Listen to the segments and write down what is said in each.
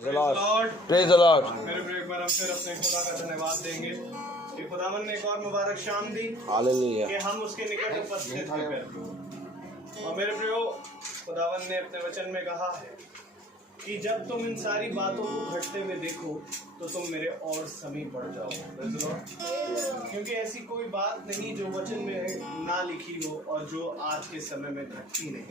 Praise the Lord. मेरे प्रिय, एक बार हम फिर अपने खुदा का धन्यवाद देंगे कि खुदावन ने एक और मुबारक शाम दी हालेलुया। कि हम उसके निकट उपस्थित हैं फिर। और मेरे प्रियो, खुदावन ने अपने वचन में कहा है कि जब तुम इन सारी बातों को घटते हुए देखो तो तुम मेरे और समीप बढ़ जाओ। क्योंकि ऐसी कोई बात नहीं जो वचन में ना लिखी हो और जो आज के समय में घटती नहीं।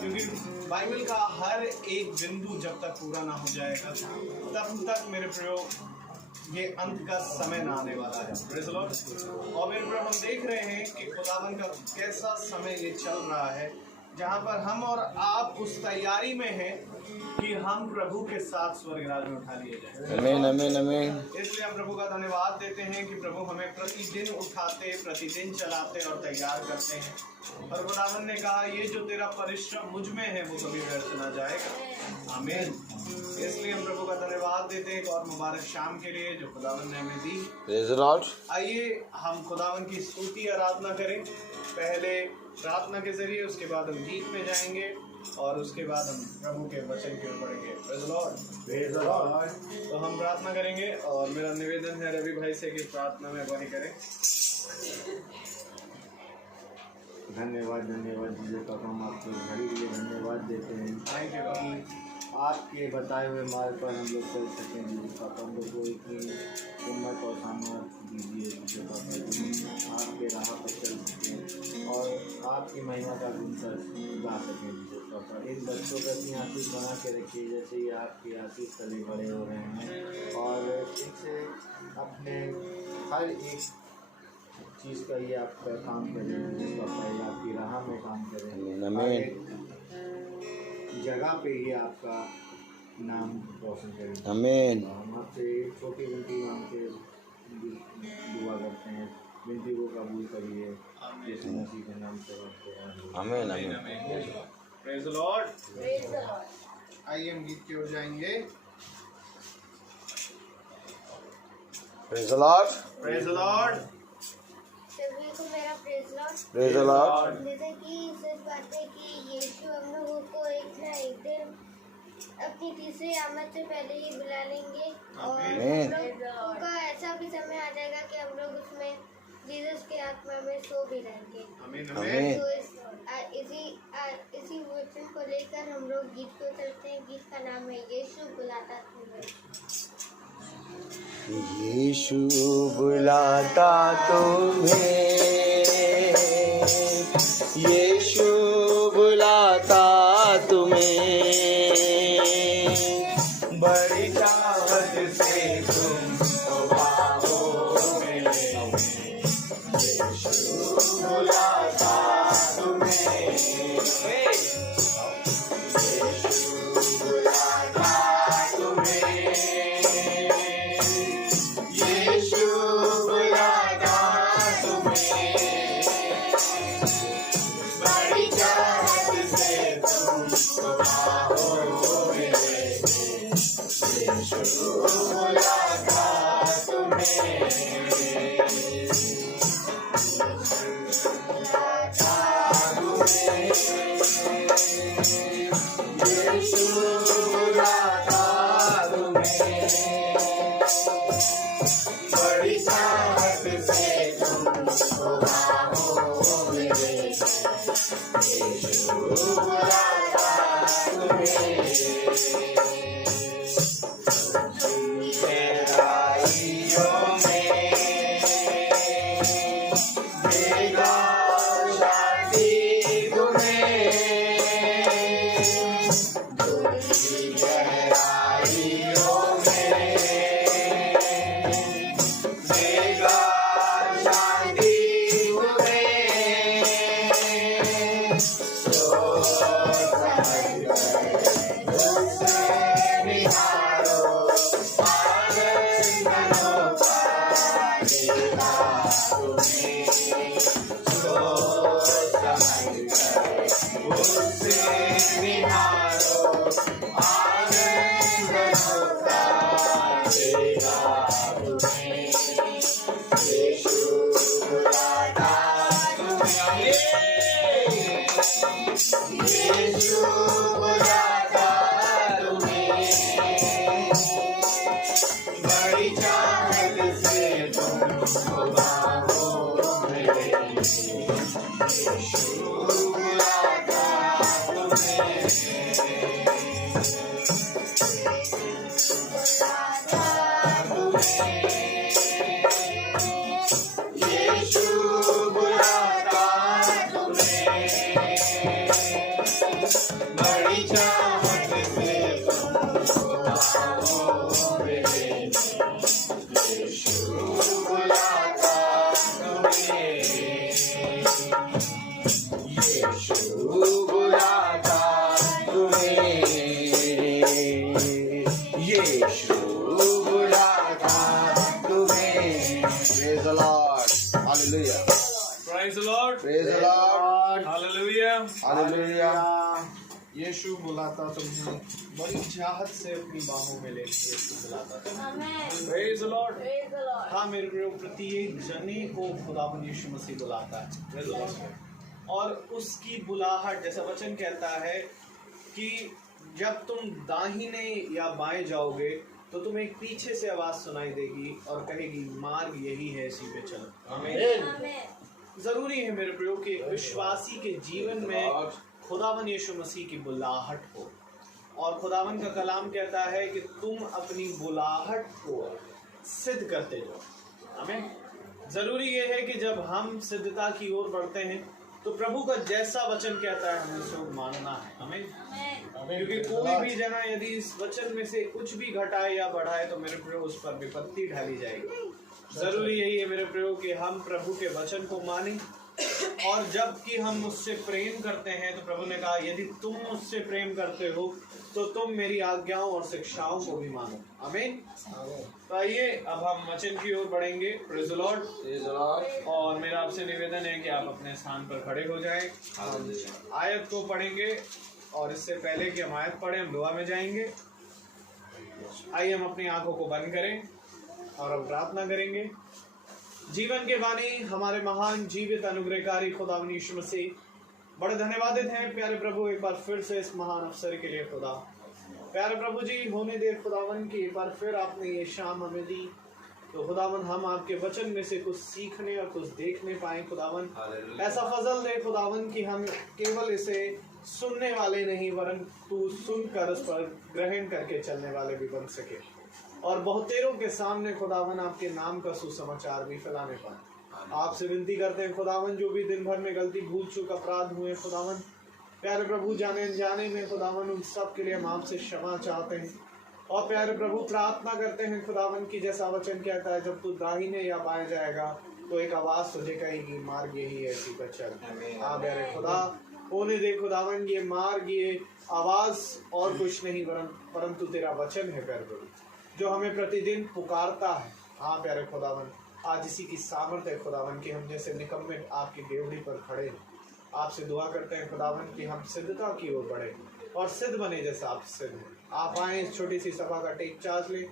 क्योंकि बाइबल का हर एक बिंदु जब तक पूरा ना हो जाएगा तब तक मेरे प्रयोग ये अंत का समय ना आने वाला है। और मेरे प्रयोग हम देख रहे हैं कि खुदावन का कैसा समय ये चल रहा है, जहाँ पर हम और आप उस तैयारी में हैं कि हम प्रभु के साथ स्वर्गराज में उठा लिए जाएं। आमीन आमीन आमीन। इसलिए हम प्रभु का धन्यवाद देते हैं कि प्रभु हमें प्रतिदिन उठाते, प्रतिदिन चलाते और तैयार करते हैं। और खुदावन ने कहा, ये जो तेरा परिश्रम मुझ में है वो कभी व्यर्थ ना जाएगा। आमीन। इसलिए हम प्रभु का धन्यवाद देते हैं एक और मुबारक शाम के लिए जो खुदावन ने हमें दी। Praise the Lord. आइए हम खुदावन की स्तुति आराधना करें, पहले प्रार्थना के जरिए, उसके बाद हम गीत में जाएंगे और उसके बाद हम प्रभु के वचन की ओर बढ़ेंगे। Praise the Lord. Praise the Lord. तो हम प्रार्थना करेंगे और मेरा निवेदन है रवि भाई से कि प्रार्थना में वही करें। धन्यवाद जीसस का हम आपको घड़ी के लिए धन्यवाद देते हैं। थैंक यू कि आपके बताए हुए मार्ग पर हम लोग चल सकें। जीसस का हम लोग को इतनी हिम्मत और सामर्थ दीजिए जीसस का, आपके राह पर चल सकें और आपकी महिमा का गुण गा सकें। जीसस का इन बच्चों को अपनी आशीष बना के रखिए, जैसे ये आपकी आशीष तले बड़े हो रहे हैं और इनसे अपने हर एक चीज़ का ये आपका काम करें, जिसका पहले आपकी राह में काम करें, आमीन जगह पे ही आपका नाम रोशन करें। आमीन। हम आपसे छोटी विनती मांग के दुआ करते हैं, विनती को कबूल करिए, यीशु मसीह के नाम से मांगते हैं। आमीन आमीन। Praise the Lord. आइए हम गीत की ओर जाएंगे। Praise the Lord. Praise the Lord. सभी को मेरा praise Lord. Praise the Lord. जैसे कि सच बात है कि यीशु हम लोगों को एक ना एक दिन अपनी तीसरी आमद से पहले ही बुला लेंगे और हम लोगों का ऐसा भी समय आ जाएगा कि हम लोग उसमें जीसस के आत्मा में सो भी रहेंगे। आमीन आमीन। आमीन। तो इसी वचन को लेकर हम लोग गीत को चलते हैं। गीत का नाम है यीशु बुलाता तुम्हें। यीशु बुलाता तुम्हें, यीशु बुलाता तुम्हें, बड़ी चाहत से तुम बाहों में लेंगे। यीशु बुलाता तुम्हें, यीशु बुलाता तुम्हें, यीशु बुलाता तुम्हें, बड़ी चाहत से तुमको बाहों में लेंगे। यीशु बुलाता यीशु बुलाता तुम्हें, बड़ी चाहत से तुमको पाओगे। यीशु बुलाता तुम्हें, यीशु बुलाता तुम्हें, यीशु बुलाता तुम्हें। Praise the Lord. Hallelujah. Praise the Lord. Praise the Lord. Hallelujah. Hallelujah. यीशु बुलाता तुम्हें, बड़ी चाहत से अपनी बाहों में ले यीशु बुलाता तुम्हें। Praise the Lord. हाँ मेरे प्रियो, प्रत्येक जने को खुदावन यीशु मसीह बुलाता है। Praise the Lord. और उसकी बुलाहट, जैसा वचन कहता है कि जब तुम दाहिने या बाएं जाओगे तो तुम्हें एक पीछे से आवाज सुनाई देगी और कहेगी मार्ग यही है, इसी पे चलो। आमीन। जरूरी है मेरे प्रियो कि विश्वासी के जीवन में खुदावन यीशु मसीह की बुलाहट हो, और खुदावन का कलाम कहता है कि तुम अपनी बुलाहट को सिद्ध करते जाओ। आमीन। जरूरी ये है कि जब हम सिद्धता की ओर बढ़ते हैं तो प्रभु का जैसा वचन कहता है हमें उसे मानना है। आमीन। क्योंकि कोई भी जना यदि इस वचन में से कुछ भी घटाए या बढ़ाए तो मेरे प्रियो उस पर विपत्ति ढाली जाएगी। जरूरी यही है मेरे प्रियो कि हम प्रभु के वचन को मानें, और जब कि हम उससे प्रेम करते हैं तो प्रभु ने कहा यदि तुम मुझसे प्रेम करते हो तो तुम मेरी आज्ञाओं और शिक्षाओं को भी मानो। आमीन। तो आइए अब हम वचन की ओर बढ़ेंगे। Praise the Lord. Praise the Lord. और मेरा आपसे निवेदन है कि आप अपने स्थान पर खड़े हो जाएं। आयत को पढ़ेंगे, और इससे पहले कि हम आयत पढ़ें हम दुआ में जाएंगे। आइए हम अपनी आंखों को बंद करें और हम प्रार्थना करेंगे। जीवन के वाणी हमारे महान जीवित अनुग्रहकारी खुदावन यीशु मसीह, बड़े धन्यवादित हैं प्यारे प्रभु एक बार फिर से इस महान अवसर के लिए। खुदा प्यारे प्रभु जी, होने दे खुदावन की एक बार फिर आपने ये शाम हमें दी, तो खुदावन हम आपके वचन में से कुछ सीखने और कुछ देखने पाए। खुदावन ऐसा फजल दे खुदावन कि हम केवल इसे सुनने वाले नहीं वरन तू सुनकर उस पर ग्रहण करके चलने वाले भी बन सके, और बहुतेरों के सामने खुदावन आपके नाम का सुसमाचार भी फैलाने पाए। आपसे विनती करते हैं खुदावन, जो भी दिन भर में गलती भूल चूक अपराध हुए खुदावन प्यारे प्रभु जाने अनजाने में खुदावन, उन सब के लिए हम आपसे क्षमा चाहते हैं। और प्यारे प्रभु प्रार्थना करते हैं खुदावन की जैसा वचन कहता है जब तू दाहिने या बाएं जाएगा तो एक आवाज तुझे कहेगी मार्ग यही है, इसी पर चल। हाँ प्यारे खुदा, होने दे खुदावन ये मार्ग, ये आवाज और कुछ नहीं परंतु तेरा वचन है प्यारे प्रभु, जो हमें प्रतिदिन पुकारता है। हाँ प्यारे खुदावन, आज इसी की सामर्थ्य है खुदावन कि हम जैसे निकम्मे आपकी डेवड़ी पर खड़े हैं। आपसे दुआ करते हैं खुदावन कि हम सिद्धता की ओर बढ़े और सिद्ध बने जैसा आप सिद्ध हैं। आप आए इस छोटी सी सभा का टेक चार्ज ले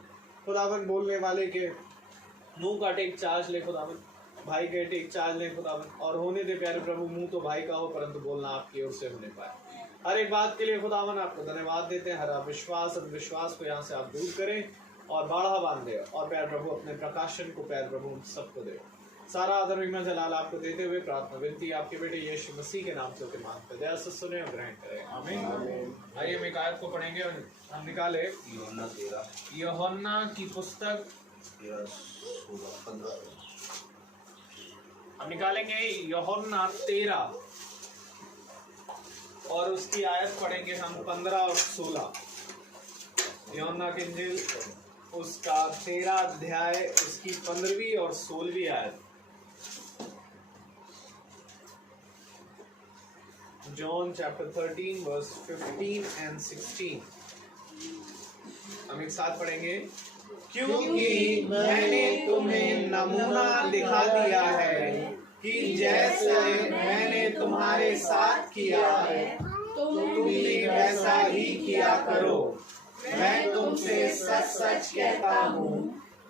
खुदावन, बोलने वाले के मुंह का टेक चार्ज ले खुदावन, भाई के टेक चार्ज ले खुदावन, और होने दे प्यारे प्रभु मुंह तो भाई का हो परंतु बोलना आपकी ओर से होने पाए। हर एक बात के लिए खुदावन आपको धन्यवाद देते हैं। हर अविश्वास अंधविश्वास को यहाँ से आप दूर करें और बाढ़ा बांध दे, और प्यार प्रभु अपने प्रकाशन को प्यार प्रभु उन सबको दे। सारा आदर महिमा जलाल आपको देते हुए प्रार्थना विनती आपके बेटे यीशु मसीह के नाम से होकर मांगते दया से सुने और ग्रहण करें। आमीन। आइए हम एक आयत को पढ़ेंगे और हम निकाले यूहन्ना की पुस्तक, हम निकालेंगे यूहन्ना 13 और उसकी आयत पढ़ेंगे हम 15 और 16। यूहन्ना की इंजील उसका 13 अध्याय उसकी 15वीं और 16वीं आयत। John chapter 13 verse 15 and 16 हम एक साथ पढ़ेंगे। क्योंकि मैंने तुम्हें नमूना दिखा दिया है कि जैसे मैंने तुम्हारे साथ किया है तुम भी वैसा ही किया करो। मैं तुमसे सच सच कहता हूँ,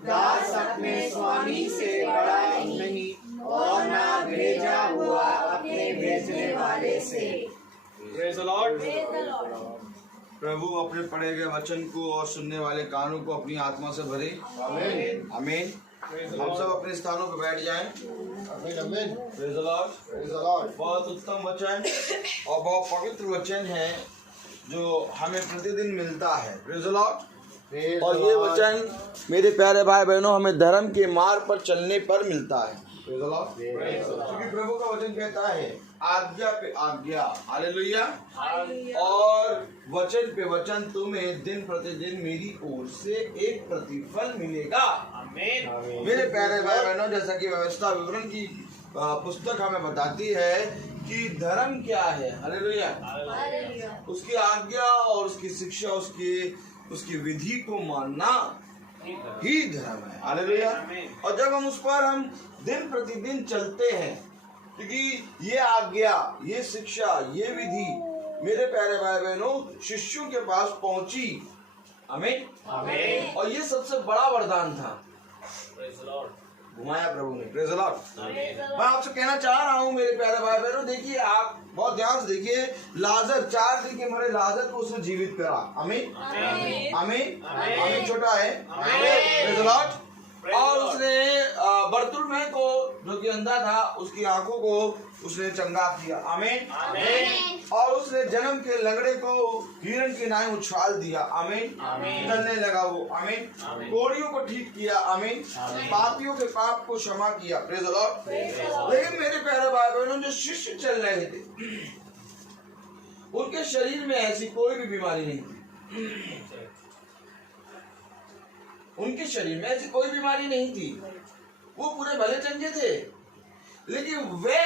दास अपने स्वामी से बड़ा नहीं और ना भेजा हुआ अपने भेजने वाले से। Praise the Lord. प्रभु अपने पढ़े गए वचन को और सुनने वाले कानों को अपनी आत्मा से भरे। आमीन। आमीन। हम सब अपने स्थानों पर बैठ जाएं। आमीन आमीन। Praise the Lord. Praise the Lord. बहुत उत्तम वचन और बहुत पवित्र वचन है जो हमें प्रतिदिन मिलता है। Praise the Lord. Praise और the ये Lord. वचन मेरे प्यारे भाई बहनों हमें धर्म के मार्ग पर चलने पर मिलता है। Praise the Lord। क्योंकि प्रभु का वचन कहता है आज्ञा पे आज्ञा, हालेलुया, और वचन पे वचन तुम्हें दिन प्रतिदिन मेरी ओर से एक प्रतिफल मिलेगा। आमीन। मेरे प्यारे भाई बहनों, जैसा कि व्यवस्था विवरण की पुस्तक हमें बताती है कि धर्म क्या है, हालेलुया, उसकी आज्ञा और उसकी शिक्षा, उसकी विधि को मानना ही धर्म है, हालेलुया। और जब हम उस पर दिन प्रतिदिन चलते हैं, क्योंकि ये आज्ञा, ये शिक्षा, ये विधि मेरे प्यारे भाई बहनों शिष्यों के पास पहुंची, आमीन, आमीन। और ये सबसे बड़ा वरदान था, प्रेज़ द लॉर्ड। घुमाया प्रभु ने। Praise the Lord. आमीन। मैं आपसे कहना चाह रहा हूँ मेरे प्यारे भाई बहनों, देखिए आप बहुत ध्यान से देखिए, लाजर 4 दिन के मरे लाजर को उसने जीवित करा, आमीन, आमीन। आमीन, आमीन। आमीन छोटा है, प्रेज़ द लॉर्ड। और उसने बरतुल्मै को जो कि अंधा था उसकी आंखों को उसने चंगा किया, आमीन, आमीन। और उसने जन्म के लंगड़े को हिरण की नाई उछाल दिया, आमीन, चलने लगा वो, आमीन, कोड़ियों को ठीक किया, आमीन, पापियों के पाप को क्षमा किया, प्रेज़ द लॉर्ड। लेकिन मेरे प्यारे भाई बहनों जो शिष्य चल रहे थे उनके शरीर में ऐसी कोई भी बीमारी नहीं थी, उनके शरीर में ऐसी कोई बीमारी नहीं थी, वो पूरे भले चंगे थे, लेकिन वे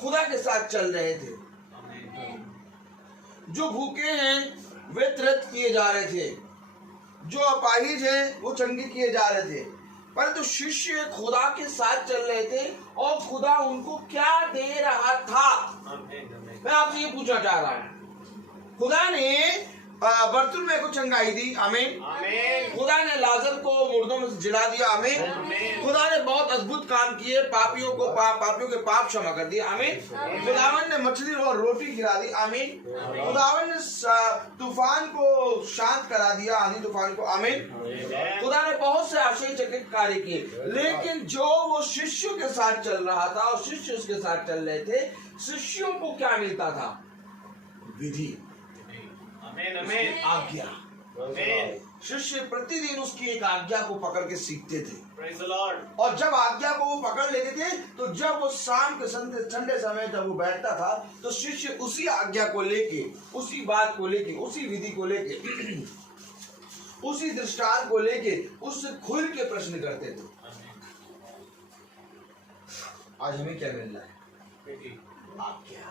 खुदा के साथ चल रहे थे। जो भूखे हैं वे तृप्त किए जा रहे थे, जो अपाहिज हैं वो चंगे किए जा रहे थे, परंतु शिष्य खुदा के साथ चल रहे थे और खुदा उनको क्या दे रहा था। मैं आपसे ये पूछना चाह रहा हूँ, खुदा ने बरतुल्मै को चंगाई दी, आमीन, आमीन। खुदा ने लाजर को मुर्दों में से जिला दिया, आमीन, खुदा ने बहुत अद्भुत काम किए, पापियों के पाप क्षमा कर दिए, आमीन, खुदावन ने मछली और रोटी खिला दी, आमीन, खुदावन ने तूफान को शांत करा दिया, आंधी तूफान को, आमीन, खुदा ने बहुत से आश्चर्यचकित कार्य किए। लेकिन जो वो शिष्यों के साथ चल रहा था और शिष्य उसके साथ चल रहे थे, शिष्यों को क्या मिलता था? विधि, आमीन। आज्ञा। आमीन। शिष्य प्रतिदिन उसकी एक आज्ञा को पकड़ के सीखते थे, प्रेज़ द लॉर्ड। और जब आज्ञा को वो पकड़ लेते थे तो जब वो शाम के ठंडे समय जब वो बैठता था तो शिष्य उसी आज्ञा को लेके, उसी बात को लेके, उसी विधि को लेके, उसी दृष्टांत को लेके उससे खुल के प्रश्न करते थे। आज हमें क्या मिल रहा है? आज्ञा,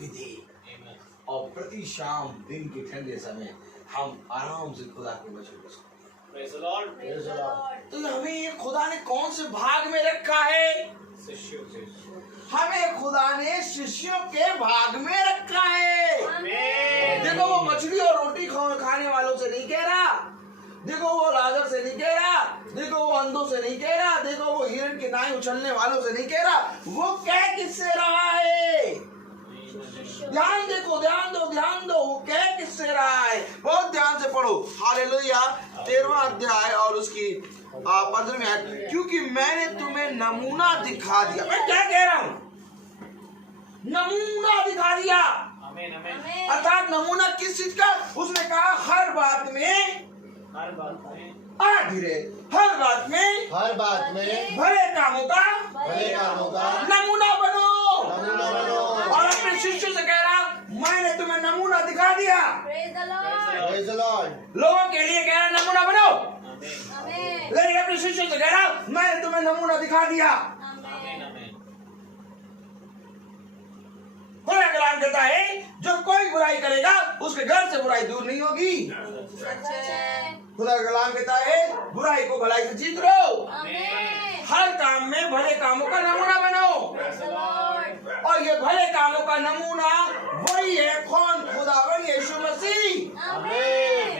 विधि, और प्रति शाम दिन के ठंडे समय हम आराम से खुदा के वचन को सुनते हैं। Praise the Lord. तो हमें ये खुदा ने कौन से भाग में रखा है? शिष्यों से। हमें खुदा ने शिष्यों के भाग में रखा है। आमीन। देखो वो मछली और रोटी खाने वालों से नहीं कह रहा, देखो वो लाजर से नहीं कह रहा, देखो वो अंधों से नहीं कह रहा, देखो वो हिरण की नाई उछलने वालों से नहीं कह रहा, वो कह किससे रहा है? ध्यान देखो, ध्यान दो, वो कह किससे रहा है? बहुत ध्यान से पढ़ो, हालेलुया, 13वां अध्याय और उसकी 15वीं आयत। क्योंकि मैंने तुम्हें नमूना दिखा दिया। मैं क्या कह रहा हूँ? नमूना दिखा दिया। आमीन। आमीन। अर्थात नमूना किस चीज का? उसने कहा हर बात में, हर बात में, धीरे, हर बात में भले कामों का नमूना बनो। और अपने शिष्यों से कह रहा मैंने तुम्हें नमूना दिखा दिया। Praise the Lord. लोगों के लिए कह रहा नमूना बनो, आमीन। लेकिन अपने शिष्यों से कह रहा मैंने तुम्हें नमूना दिखा दिया। आमीन। आमीन। खुदा कलाम कहता है जो कोई बुराई करेगा उसके घर से बुराई दूर नहीं होगी। खुदा कलाम कहता है बुराई को भलाई से जीत लो। हर काम में भले कामों का नमूना बनो। और ये भले कामों का नमूना वही है, कौन? खुदावन यीशु मसीह।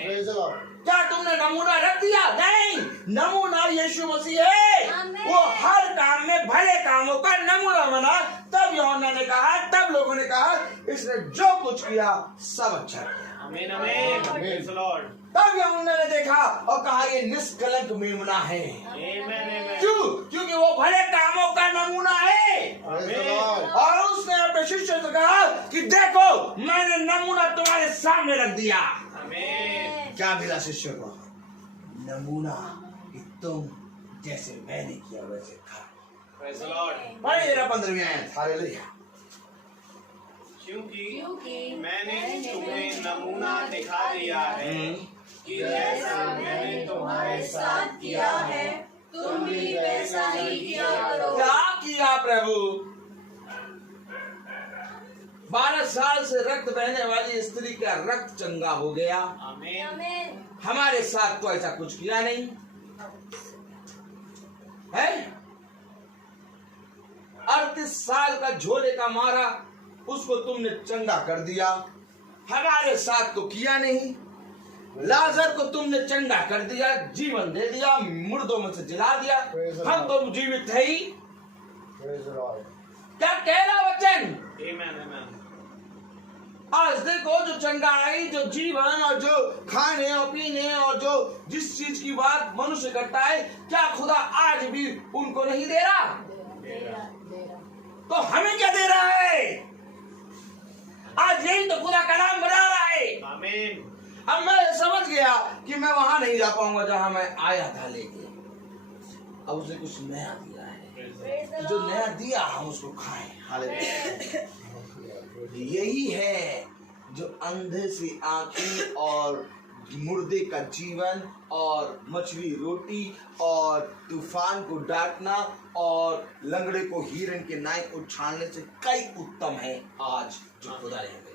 Praise the Lord. क्या तुमने नमूना रख दिया? नहीं, नमूना यीशु मसीह है। वो हर काम में भले कामों का नमूना बना। तब यूहन्ना ने कहा, तब लोगों ने कहा इसने जो कुछ किया सब अच्छा किया। आमीन आमीन प्रेज द लॉर्ड। तब यूहन्ना ने देखा और कहा ये निष्कलंक मेमना है। आमीन आमीन क्यों? क्योंकि वो भले कामों का नमूना है। Praise the Lord. और उसने अपने शिष्यों से कहा कि देखो मैंने नमूना तुम्हारे सामने रख दिया। आमीन क्या मिला शिष्यों को? नमूना कि तुम जैसे मैंने किया वैसे खा। Praise the Lord. पढ़िए जरा 15वीं आयत। हालेलुया। क्योंकि मैंने तुम्हें नमूना दिखा दिया है कि जैसा मैंने तुम्हारे साथ किया है तुम भी वैसा ही किया करो। क्या किया प्रभु? 12 साल से रक्त बहने वाली स्त्री का रक्त चंगा हो गया। आमीन हमारे साथ तो ऐसा कुछ किया नहीं है। 38 साल का झोले का मारा उसको तुमने चंगा कर दिया। हमारे साथ तो किया नहीं। लाजर को तुमने चंगा कर दिया, जीवन दे दिया, मुर्दों में से जिला दिया। हम तो जीवित है ही। Praise the Lord. क्या कह रहा वचन? आमीन आमीन आज देखो जो चंगाई, जो जीवन और जो खाने और पीने और जो जिस चीज की बात मनुष्य करता है, क्या खुदा आज भी उनको नहीं दे रहा? तो हमें क्या दे रहा है? आज यही तो खुदा कलाम बना रहा है। आमीन अब मैं समझ गया कि मैं वहां नहीं जा पाऊंगा जहां मैं आया था लेके। अब उसने कुछ नया दिया है। जो नया दिया हम उसको खाएं। हालेलुया। यही है जो अंधे से आंखें और मुर्दे का जीवन और मछली रोटी और तूफान को डांटना और लंगड़े को हिरन के नाई को छाड़ने से कई उत्तम है आज जो खुदा ने हमें।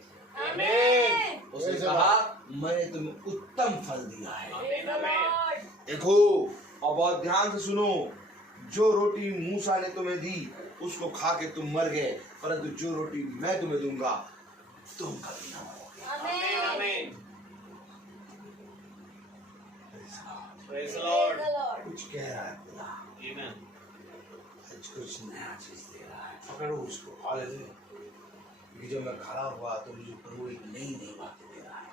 आमीन उसने कहा मैंने तुम्हें उत्तम फल दिया है। आमीन देखो और बहुत ध्यान से सुनो, जो रोटी मूसा ने तुम्हें दी उसको खा के तुम मर गए, परंतु जो रोटी मैं तुम्हें दूंगा तुम कभी ना मरोगे। आमीन प्रेज द लॉर्ड। कुछ कह रहा है खुदा, आमीन आज कुछ नया चीज दे रहा है। पकड़ो उसको। हालेलुया। क्योंकि जब मैं खड़ा हुआ तो मुझे प्रभु एक नई नई बातें दे रहा है,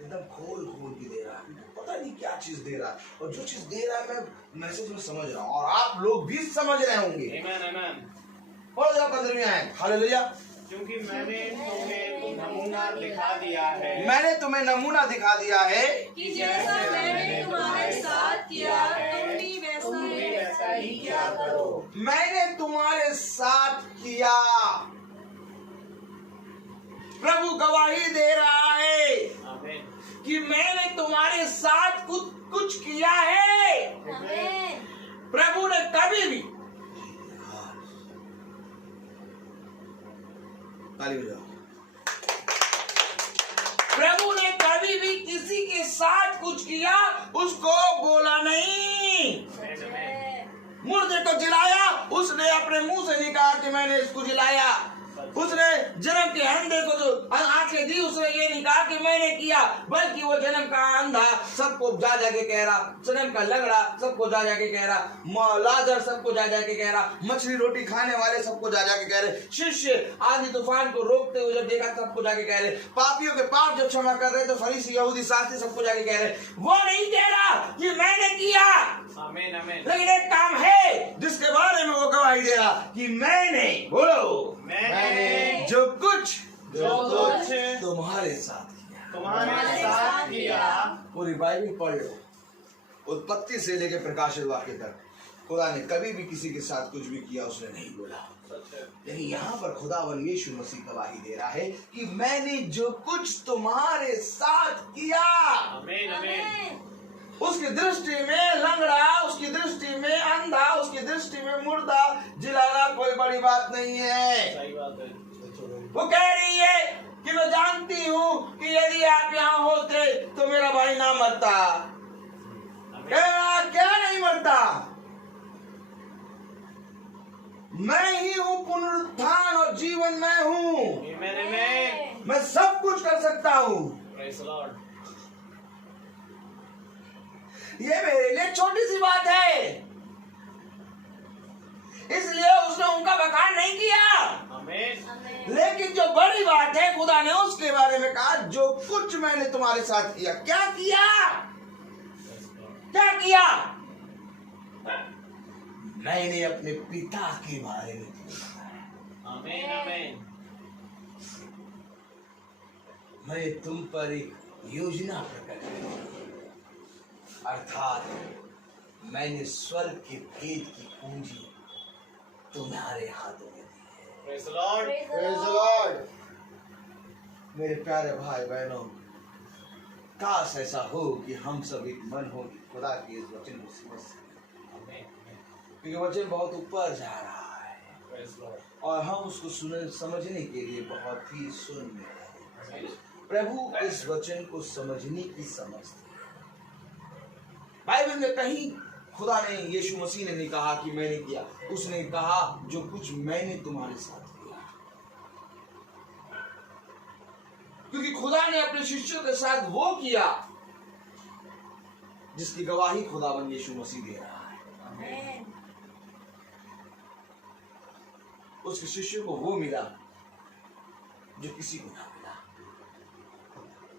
एकदम खोल खोल के दे रहा है। पता नहीं क्या चीज दे रहा है, और जो चीज दे रहा है मैं मैसेज में समझ रहा हूँ और आप लोग भी समझ रहे होंगे। आमीन आमीन पढ़ो जरा 15वीं आयत। हालेलुया। क्योंकि मैंने तुम्हें नमूना दिखा दिया है मैंने तुम्हें नमूना दिखा दिया है कि जैसा मैंने तुम्हारे साथ किया तुम भी वैसा ही किया करो। मैंने तुम्हारे साथ किया। प्रभु गवाही दे रहा है आमीन कि मैंने तुम्हारे साथ कुछ किया है। प्रभु ने कभी भी ताली बजाओ। प्रभु ने कभी भी किसी के साथ कुछ किया उसको बोला नहीं। मुर्दे को जिलाया, उसने अपने मुंह से नहीं कहा कि मैंने इसको जिलाया। उसने जन्म के अंधे को जो आंखें दी उसने ये नहीं कहा कि मैंने किया, बल्कि वो जन्म का अंधा सबको जा जाके कह रहा, जन्म का लंगड़ा सबको जा जाके कह रहा, लाजर सबको जा जाके कह रहा, मछली रोटी खाने वाले सबको जा जाके कह रहे, शिष्य आंधी तूफान को रोकते हुए जब देखा सबको जाके कह रहे, पापियों के पाप जब क्षमा कर रहे तो फरीसी यहूदी शास्त्री सबको जाके कह रहे। वो नहीं कह रहा कि मैंने किया, आमीन आमीन लेकिन एक काम है जिसके बारे में वो गवाही दे रहा कि मैंने, बोलो, मैंने जो कुछ तुम्हारे साथ किया। तुम्हारे साथ किया। पूरी बाइबल पढ़ लो, उत्पत्ति से लेकर प्रकाशित वाक्य तक खुदा ने कभी भी किसी के साथ कुछ भी किया उसने नहीं बोला। लेकिन यहाँ पर खुदावन यीशु मसीह गवाही दे रहा है कि मैंने जो कुछ तुम्हारे साथ किया। आमीन आमीन उसकी दृष्टि में लंगड़ा, उसकी दृष्टि में अंधा, उसकी दृष्टि में मुर्दा जिलाना कोई बड़ी बात नहीं है। सही बात है। वो कह रही है कि मैं जानती हूँ कि यदि आप यहाँ होते तो मेरा भाई ना मरता। क्या नहीं मरता? मैं ही हूँ पुनरुत्थान और जीवन मैं हूँ। आमीन आमीन मैं सब कुछ कर सकता हूँ। Praise the Lord. ये मेरे लिए छोटी सी बात है, इसलिए उसने उनका बखान नहीं किया। आमीन लेकिन जो बड़ी बात है, खुदा ने उसके बारे में कहा, जो कुछ मैंने तुम्हारे साथ किया। क्या किया? क्या किया? मैंने अपने पिता के बारे में आमीन। मैं तुम पर एक योजना प्रकट की, अर्थात मैंने स्वर्ग के भेद की पूंजी तुम्हारे हाथों में दी है। Praise the Lord. Praise the Lord. मेरे प्यारे भाई बहनों, काश ऐसा हो कि हम सब एक मन हो कि खुदा के इस वचन को समझ सकें, क्योंकि वचन बहुत ऊपर जा रहा है Praise the Lord. और हम उसको समझने के लिए बहुत ही सुन में हैं। प्रभु इस वचन को समझने की समझ दी। बाइबल में कहीं खुदा ने, यीशु मसीह ने नहीं कहा कि मैंने किया, उसने कहा जो कुछ मैंने तुम्हारे साथ किया। क्योंकि खुदा ने अपने शिष्यों के साथ वो किया जिसकी गवाही खुदावन यीशु मसीह दे रहा है। उसके शिष्यों को वो मिला जो किसी को ना मिला।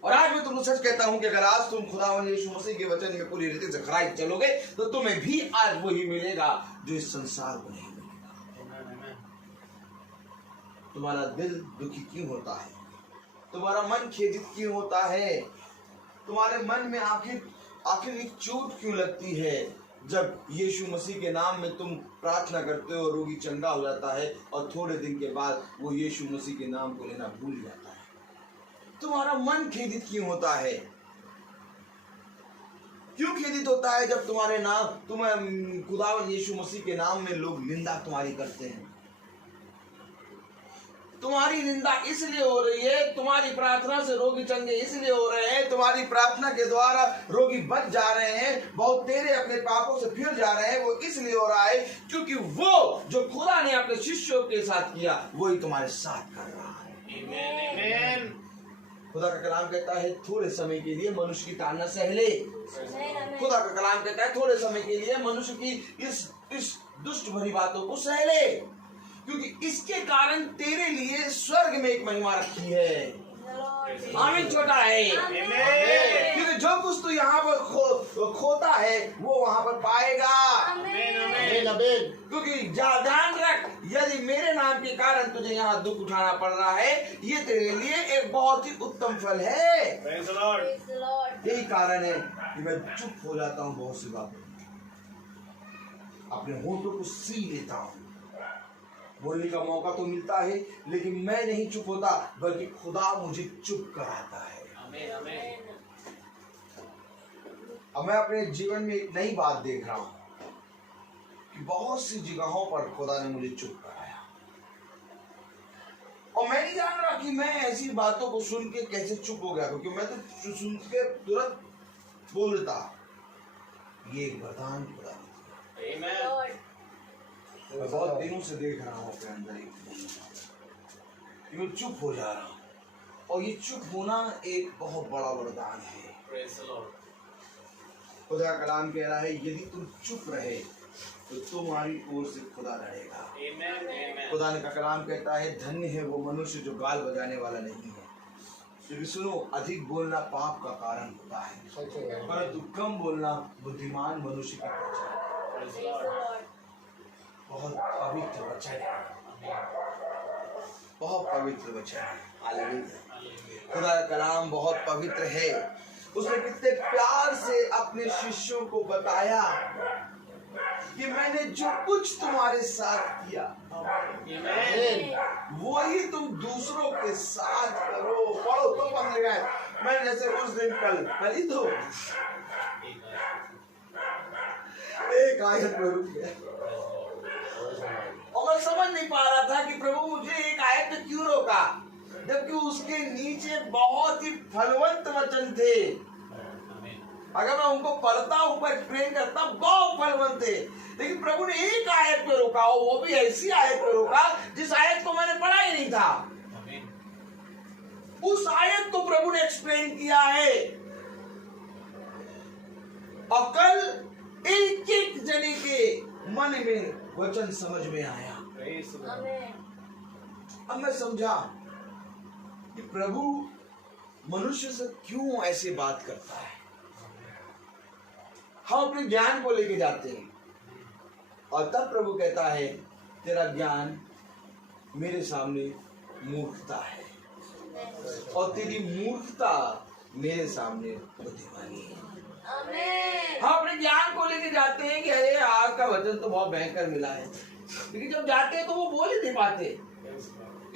और आज मैं तुमको सच कहता हूं कि अगर आज तुम खुदावन यीशु मसीह के वचन में पूरी रीति से खराई चलोगे तो तुम्हें भी आज वही मिलेगा जो इस संसार को नहीं मिलेगा। तुम्हारा दिल दुखी क्यों होता है? तुम्हारा मन खेदित क्यों होता है? तुम्हारे मन में आखिर एक चोट क्यों लगती है जब यीशु मसीह के नाम में तुम प्रार्थना करते हो, रोगी चंगा हो जाता है और थोड़े दिन के बाद वो यीशु मसीह के नाम को लेना भूल जाता है? तुम्हारा मन खेदित क्यों होता है? क्यों खेदित होता है जब तुम्हें खुदावन यीशु मसीह के नाम में लोग निंदा तुम्हारी करते हैं? तुम्हारी निंदा इसलिए हो रही है, तुम्हारी प्रार्थना से रोगी चंगे इसलिए हो रहे हैं, तुम्हारी प्रार्थना के द्वारा रोगी बच जा रहे हैं, बहुत तेरे अपने पापों से फिर जा रहे हैं, वो इसलिए हो रहा है क्योंकि वो जो खुदा ने अपने शिष्यों के साथ किया वही तुम्हारे साथ कर रहा है। आमीन। खुदा का कलाम कहता है थोड़े समय के लिए मनुष्य की ताड़ना सह ले। खुदा का कलाम कहता है थोड़े समय के लिए मनुष्य की इस दुष्ट भरी बातों को सह ले, क्योंकि इसके कारण तेरे लिए स्वर्ग में एक महिमा रखी है। आमीन। छोटा है, क्योंकि जो कुछ तू यहाँ पर खोता है वो वहाँ पर पाएगा। आमीन, आमीन। क्योंकि ध्यान रख, यदि मेरे नाम के कारण तुझे यहाँ दुख उठाना पड़ रहा है, ये तेरे लिए एक बहुत ही उत्तम फल है। Praise the Lord. यही कारण है कि मैं चुप हो जाता हूँ बहुत सी बातों में, अपने होठों को सी लेता हूँ। बोलने का मौका तो मिलता है लेकिन मैं नहीं चुप होता, बल्कि खुदा मुझे चुप कराता है। आमीन, आमीन। अब मैं अपने जीवन में एक नई बात देख रहा हूँ कि बहुत सी जगहों पर खुदा ने मुझे चुप कराया, और मैं नहीं जान रहा कि मैं ऐसी बातों को सुन के कैसे चुप हो गया, क्योंकि मैं तो सुन के तुरंत बोल देता। ये एक वरदान खुदा ने दिया। Amen. मैं बहुत दिनों से देख रहा हूँ अपने अंदर कि मैं चुप हो जा रहा हूँ, और ये चुप होना एक बहुत बड़ा वरदान है। Praise the Lord. खुदा का कलाम कह रहा है यदि तुम चुप रहे तो तुम्हारी ओर से खुदा रहेगा। Amen, amen. खुदा का कलाम कहता है धन्य है वो मनुष्य जो गाल बजाने वाला नहीं है, क्योंकि सुनो अधिक बोलना पाप का कारण होता है, परंतु कम बोलना बुद्धिमान मनुष्य की पहचान है। Praise the Lord. बहुत पवित्र वचन है, बहुत पवित्र वचन है। हालेलुया। खुदा का कलाम बहुत पवित्र है। उसने कितने प्यार से अपने शिष्यों को बताया कि मैंने जो कुछ तुम्हारे साथ किया वही तुम दूसरों के साथ करो। पढ़ो तो पढ़ गए। मैं जैसे उस दिन कल ही तो एक आयत में रुक गया और मैं समझ नहीं पा रहा था कि प्रभु मुझे एक आयत में क्यों रोका, जबकि उसके नीचे बहुत ही फलवंत वचन थे। अगर मैं उनको पढ़ता ऊपर एक्सप्लेन करता बहुत फलवंत थे, लेकिन प्रभु ने एक आयत पे रोका, और वो भी ऐसी आयत पे रोका जिस आयत को मैंने पढ़ा ही नहीं था। उस आयत को प्रभु ने एक्सप्लेन किया है, और कल एक एक जने के मन में वचन समझ में आया। Praise the Lord. अब मैं समझा कि प्रभु मनुष्य से क्यों ऐसे बात करता है। हम अपने ज्ञान को लेके जाते हैं और तब प्रभु कहता है तेरा ज्ञान मेरे सामने मूर्खता है और तेरी मूर्खता मेरे सामने बुद्धिमानी है। हम अपने ज्ञान को लेके जाते हैं कि अरे आज का वचन तो बहुत भयंकर मिला है, लेकिन जब जाते हैं तो वो बोल ही नहीं पाते।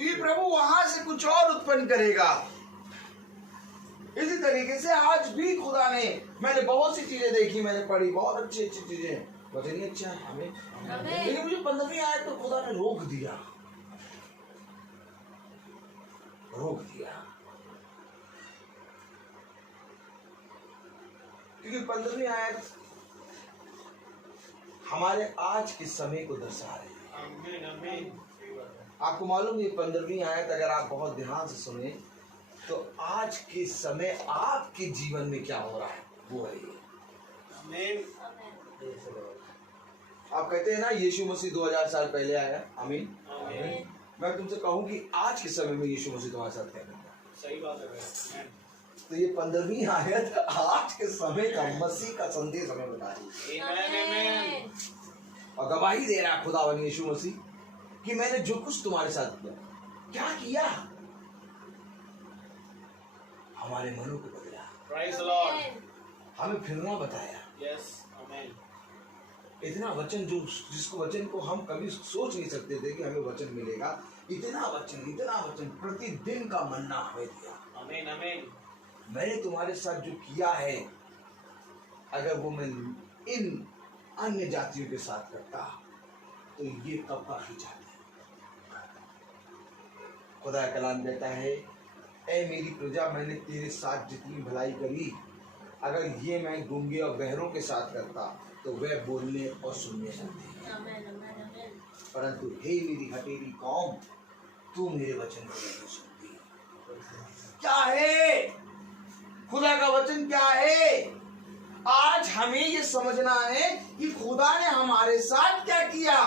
ये प्रभु वहां से कुछ और उत्पन्न करेगा। इसी तरीके से आज भी खुदा ने, मैंने बहुत सी चीजें देखी, मैंने पढ़ी, बहुत अच्छी अच्छी चीजें, वचन ही अच्छा है हमें, लेकिन मुझे 15वीं आयत तो खुदा ने रोक दिया। क्योंकि 15वीं आयत हमारे आज के समय को दर्शा रही है। आपको मालूम है 15वीं आयत अगर आप बहुत ध्यान से सुने तो आज के समय आपके जीवन में क्या हो रहा है वो है ये। आप कहते हैं ना यीशु मसीह 2000 साल पहले आया। आमीन। मैं तुमसे कहूं कि आज के समय में यीशु मसीह 2000 साल पहले आया। सही बात है। तो ये 15वीं आयत आज के समय का मसीह का संदेश हमें बता रही है और गवाही दे रहा है खुदावन यीशु मसीह कि मैंने जो कुछ तुम्हारे साथ किया, क्या किया, हमारे मनों को बदला, Praise the Lord. हमें फिरना बताया। Yes, amen. इतना वचन जिसको वचन को हम कभी सोच नहीं सकते थे कि हमें वचन मिलेगा, इतना वचन प्रतिदिन का मन्ना हमें दिया। आमीन आमीन। मैंने तुम्हारे साथ जो किया है, अगर वो मैं इन अन्य जातियों के साथ करता तो ये कब का ही जाते। खुदा का कलाम कहता है, ऐ मेरी प्रजा, मैंने तेरे साथ जितनी भलाई करी, अगर ये मैं गूंगे और बहरों के साथ करता तो वह बोलने और सुनने लगते, परंतु हे मेरी हटेरी कौम, तू मेरे वचन को नहीं सुनती। क्या है खुदा का वचन? क्या है? आज हमें ये समझना है कि खुदा ने हमारे साथ क्या किया।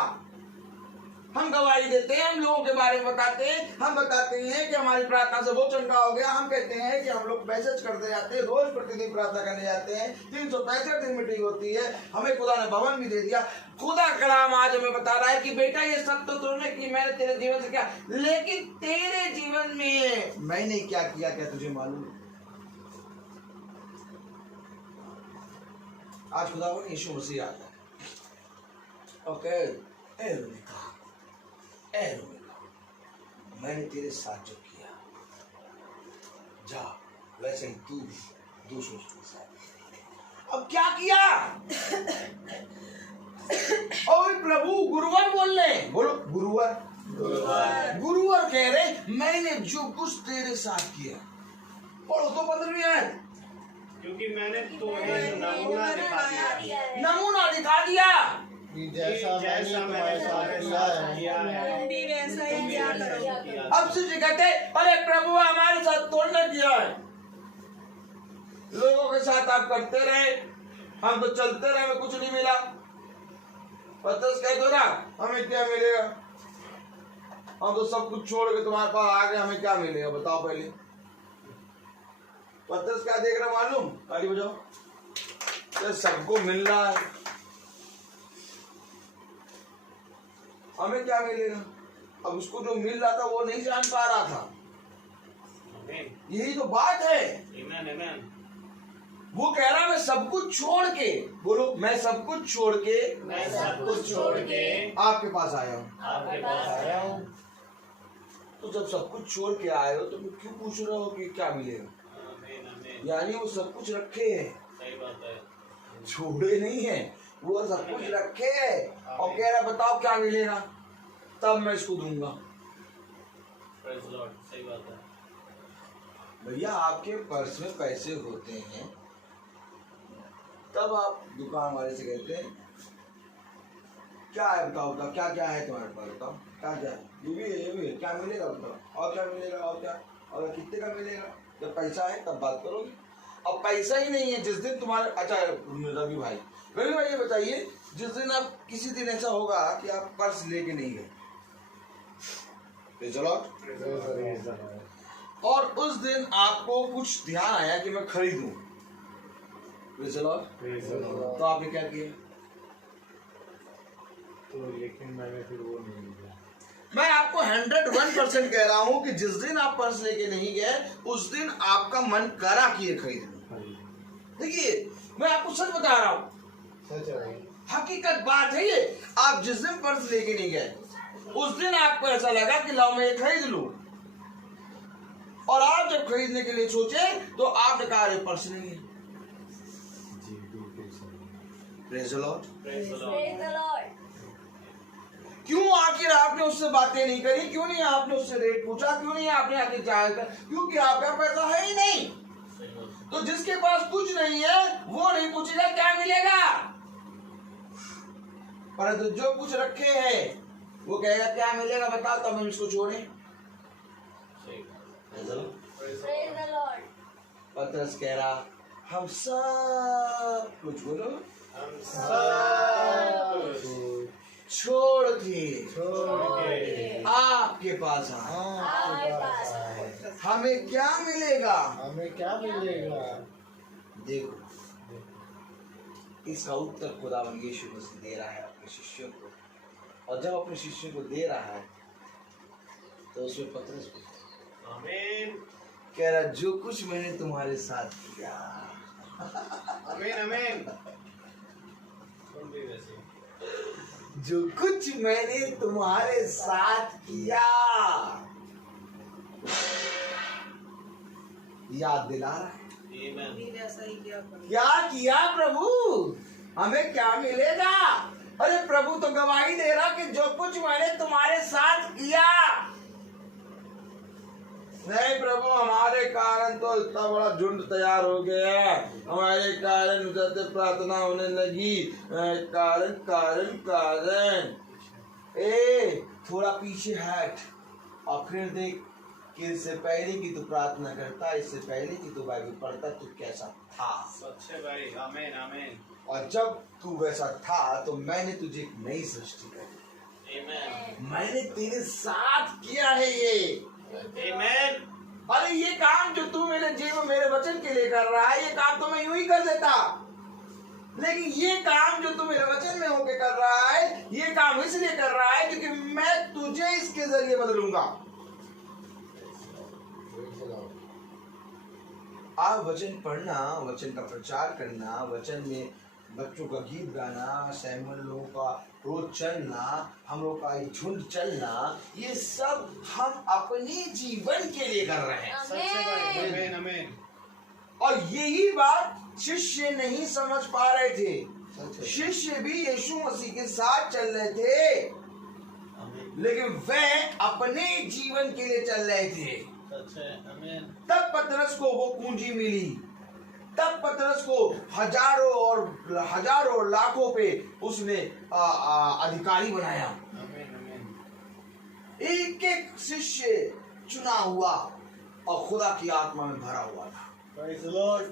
हम गवाही देते हैं, हम लोगों के बारे में बताते हैं, हम बताते हैं कि हमारी प्रार्थना से वो चंगा हो गया, हम कहते हैं कि हम लोग मैसेज करते जाते हैं, रोज प्रतिदिन प्रार्थना करने जाते हैं, 365 दिन मीटिंग होती है, हमें खुदा ने भवन भी दे दिया। खुदा कलाम आज हमें बता रहा है कि बेटा ये सब तो तूने की, मैंने तेरे जीवन से क्या, लेकिन तेरे जीवन में मैंने क्या किया, क्या तुझे मालूम है? आज खुदावन यीशु मसीह आता है और मैंने तेरे साथ जो किया, जा वैसे ही तू दूसरों के साथ। अब क्या किया? और प्रभु गुरुवार बोल रहे, बोलो गुरुवार कह रहे, मैंने जो कुछ तेरे साथ किया। पढ़ो तो 15वीं आयत, क्योंकि मैंने तुम्हें नमूना दिखा दिया कि जैसा मैंने तुम्हारे साथ किया है, तुम भी वैसा ही किया करो। अब से कहते अरे प्रभु हमारे साथ तोड़ना किया है, लोगों के साथ आप करते रहे, हम तो चलते रहे, हमें कुछ नहीं मिला। पतरस कह दो ना, हमें क्या मिलेगा, हम तो सब कुछ छोड़ के तुम्हारे पास आ गए, हमें क्या मिलेगा बताओ पहले। पतरस क्या देख रहा मालूम? ताली बजाओ। तो सबको मिल रहा है, हमें क्या मिलेगा? अब उसको जो मिल रहा था वो नहीं जान पा रहा था। यही तो बात है। Amen, amen. वो कह रहा मैं सब कुछ छोड़ के, बोलो मैं सब कुछ छोड़ के, मैं सब कुछ छोड़ के आपके पास आया हूँ। आपके पास आया हूँ। तो जब सब कुछ छोड़ के आए हो तो फिर क्यों पूछ रहे हो कि क्या मिलेगा? आमीन, आमीन। यानी वो सब कुछ रखे है, सही बात है। छोड़े नहीं है, वो सब कुछ रखे है और कह रहा बताओ क्या मिलेगा, तब मैं इसको दूंगा। Praise the Lord. सही बात है। भैया आपके पर्स में पैसे होते हैं, तब आप दुकान वाले से कहते हैं क्या है बताओ, बताओ क्या क्या है तुम्हारे पास, बताओ क्या क्या है, ये भी है, क्या मिलेगा बताओ, और क्या मिलेगा, और क्या, और कितने का मिलेगा। जब पैसा है तब बात करोगे, अब पैसा ही नहीं है जिस दिन तुम्हारे, अच्छा रवि भाई ये बताइए, जिस दिन आप किसी दिन ऐसा होगा कि आप पर्स लेके नहीं गए, Praise the Lord. और उस दिन आपको कुछ ध्यान आया कि मैं खरीदूं। Praise the Lord. तो आपने क्या किया? तो लेकिन मैंने फिर वो नहीं लिया। मैं आपको 101% कह रहा हूं कि जिस दिन आप पर्स लेके नहीं गए उस दिन आपका मन करा कि ये खरीद लूं। देखिए मैं आपको सच बता रहा हूं, सच है। हकीकत बात है ये। आप जिस दिन पर्स लेके नहीं गए उस दिन आपको ऐसा लगा कि लाओ मैं ये खरीद लूं, और आप जब खरीदने के लिए सोचे तो आपने कहा अरे पर्स नहीं है। जी बिल्कुल सही। Praise the Lord. Praise the Lord. क्यों आखिर आपने उससे बातें नहीं करी? क्यों नहीं आपने उससे रेट पूछा? क्यों नहीं आपने आके जांच कर? क्योंकि आपका पैसा है ही नहीं। तो जिसके पास कुछ नहीं है वो नहीं पूछेगा क्या मिलेगा, परंतु जो कुछ रखे हैं वो कहेगा क्या मिलेगा बताओ, तब हम इसको छोड़ें। Praise the Lord. पतरस कह रहा हम सब कुछ बोलो हम सब छोड़ के छोड़ के आपके पास आए। आपके पास आए। हमें क्या मिलेगा? हमें क्या मिलेगा? देखो इसका उत्तर खुदावन यीशु मसीह दे रहा है अपने शिष्यों को, और जब अपने शिष्यों को दे रहा है तो उसमें पतरस आमीन कह रहा जो कुछ मैंने तुम्हारे साथ किया। आमीन आमीन। जो कुछ मैंने तुम्हारे साथ किया याद दिला रहा है। क्या किया प्रभु? हमें क्या मिलेगा? अरे प्रभु तो गवाही दे रहा कि जो कुछ मैंने तुम्हारे साथ किया। नहीं प्रभु हमारे कारण तो इतना बड़ा झुंड तैयार हो गया है, हमारे कारण उधर से प्रार्थना होने लगी। कारण कारण कारण थोड़ा पीछे हट और फिर देख कि इससे पहले कि तू प्रार्थना करता, इससे पहले कि तू बाइबल पढ़ता, तू कैसा था। सच्चे भाई आमीन आमीन। और जब तू वैसा था तो मैंने तुझे एक नई सृष्टि करी। आमीन मैंने तेरे साथ किया है ये। आमीन। अरे ये काम जो तू मेरे जीवन मेरे वचन के लिए कर रहा है, ये काम तो मैं यूं ही कर देता, लेकिन ये काम जो तू मेरे वचन में होके कर रहा है, ये काम इसलिए कर रहा है क्योंकि मैं तुझे इसके जरिए बदलूंगा। आप वचन पढ़ना, वचन का प्रचार करना, वचन में बच्चों का गीत गाना, सैमुअल लोगों का रोज चलना, हम लोग का एक झुंड चलना, ये सब हम अपने जीवन के लिए कर रहे हैं। सच्चे भाई आमीन आमीन। और यही बात शिष्य नहीं समझ पा रहे थे। शिष्य भी यीशु मसीह के साथ चल रहे थे, लेकिन वे अपने जीवन के लिए चल रहे थे। तब पतरस को वो पूंजी मिली, तब पतरस को हजारों लाखों पे उसने अधिकारी बनाया। एक एक शिष्य चुना हुआ और खुदा की आत्मा में भरा हुआ था। Praise the Lord.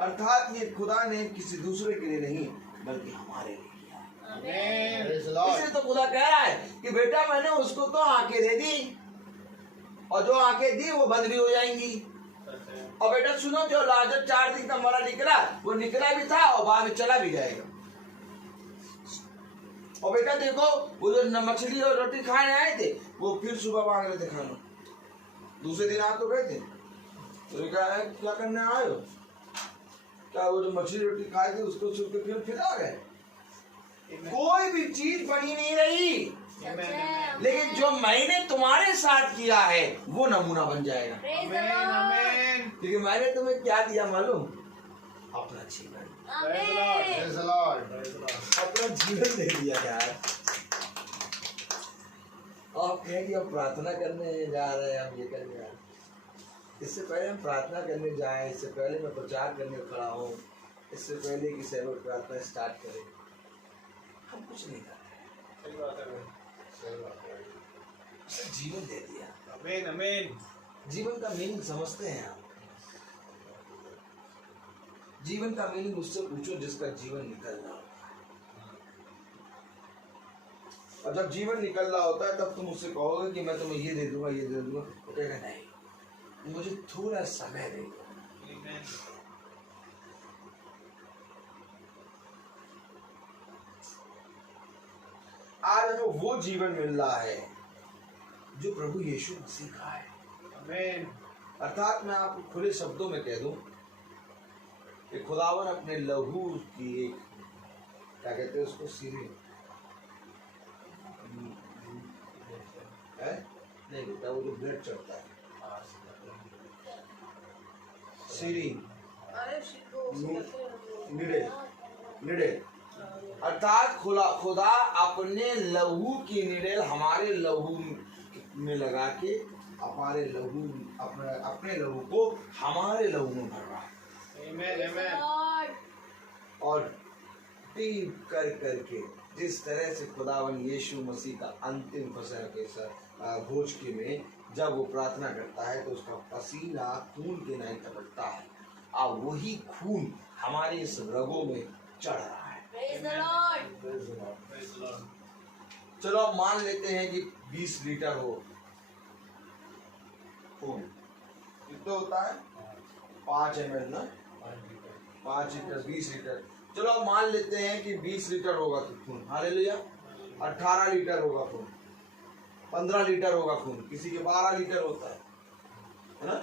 अर्थात ये खुदा ने किसी दूसरे के लिए नहीं बल्कि हमारे लिए किया। Praise the Lord. इसलिए तो खुदा कह रहा है कि बेटा मैंने उसको तो आंखें दे दी, और जो आंखें दी वो बंद भी हो जाएंगी। और बेटा सुनो, जो लाजर 4 दिन का मरा निकला, वो निकला भी था और बाद में चला भी जाएगा। और बेटा देखो, वो जो मछली और रोटी खाने आए थे वो फिर सुबह मांग रहे थे खाना। दूसरे दिन आप तो गए थे, तो क्या करने आए हो? क्या वो जो मछली रोटी खाए थे उसको छू के फिर आ गए? कोई भी चीज बनी नहीं रही, लेकिन जो मैंने तुम्हारे साथ किया है वो नमूना बन जाएगा। क्योंकि मैंने तुम्हें क्या दिया मालूम? अपना जीवन। Praise the Lord. अपना जीवन दे दिया यार। आप कहें कि हम प्रार्थना करने जा रहे हैं, हम ये करने जा रहे हैं। इससे पहले हम प्रार्थना करने जाएं, इससे पहले मैं प्रचार करने खड़ा हूँ, इससे पहले कि सेवक प्रार्थना स्टार्ट करें, हम कुछ नहीं कर रहे। उसे जीवन दे दिया। आमीन आमीन। जीवन का मीनिंग समझते हैं आप? जीवन का मीनिंग उससे पूछो जिसका जीवन निकल रहा हो। और जब जीवन निकल रहा होता है तब तुम उससे कहोगे कि मैं तुम्हें ये दे दूंगा, ये दे दूंगा, वो कहेगा नहीं, मुझे थोड़ा समय दे दो। आज हमें वो जीवन मिल रहा है जो प्रभु यीशु मसीह का है। आमीन। अर्थात मैं आपको खुले शब्दों में कह दूं कि खुदावन अपने लहू की एक, क्या कहते हैं उसको, सीरी है नहीं बेटा, वो जो ब्लड चढ़ता है, सीरी निडे, अर्थात खुदा अपने लहू की निडेल हमारे लहू में लगा के हमारे लहू, अपने लहू को हमारे लहू में भर रहा है। आमीन, आमीन। और पीप कर करके जिस तरह से खुदावन यीशु मसीह का अंतिम फसह के भोज के में जब वो प्रार्थना करता है तो उसका पसीना खून के नाई टपकता है, अब वही खून हमारे इस रगों में चढ़ रहा है। Praise the Lord. चलो अब मान लेते हैं कि 20 लीटर हो खून, कितना होता है 5 ml ना, 5 लीटर 20 लीटर, चलो अब मान लेते हैं कि 20 लीटर होगा खून, हालेलुया। 18 लीटर होगा खून, 15 लीटर होगा खून, किसी के 12 लीटर होता है ना,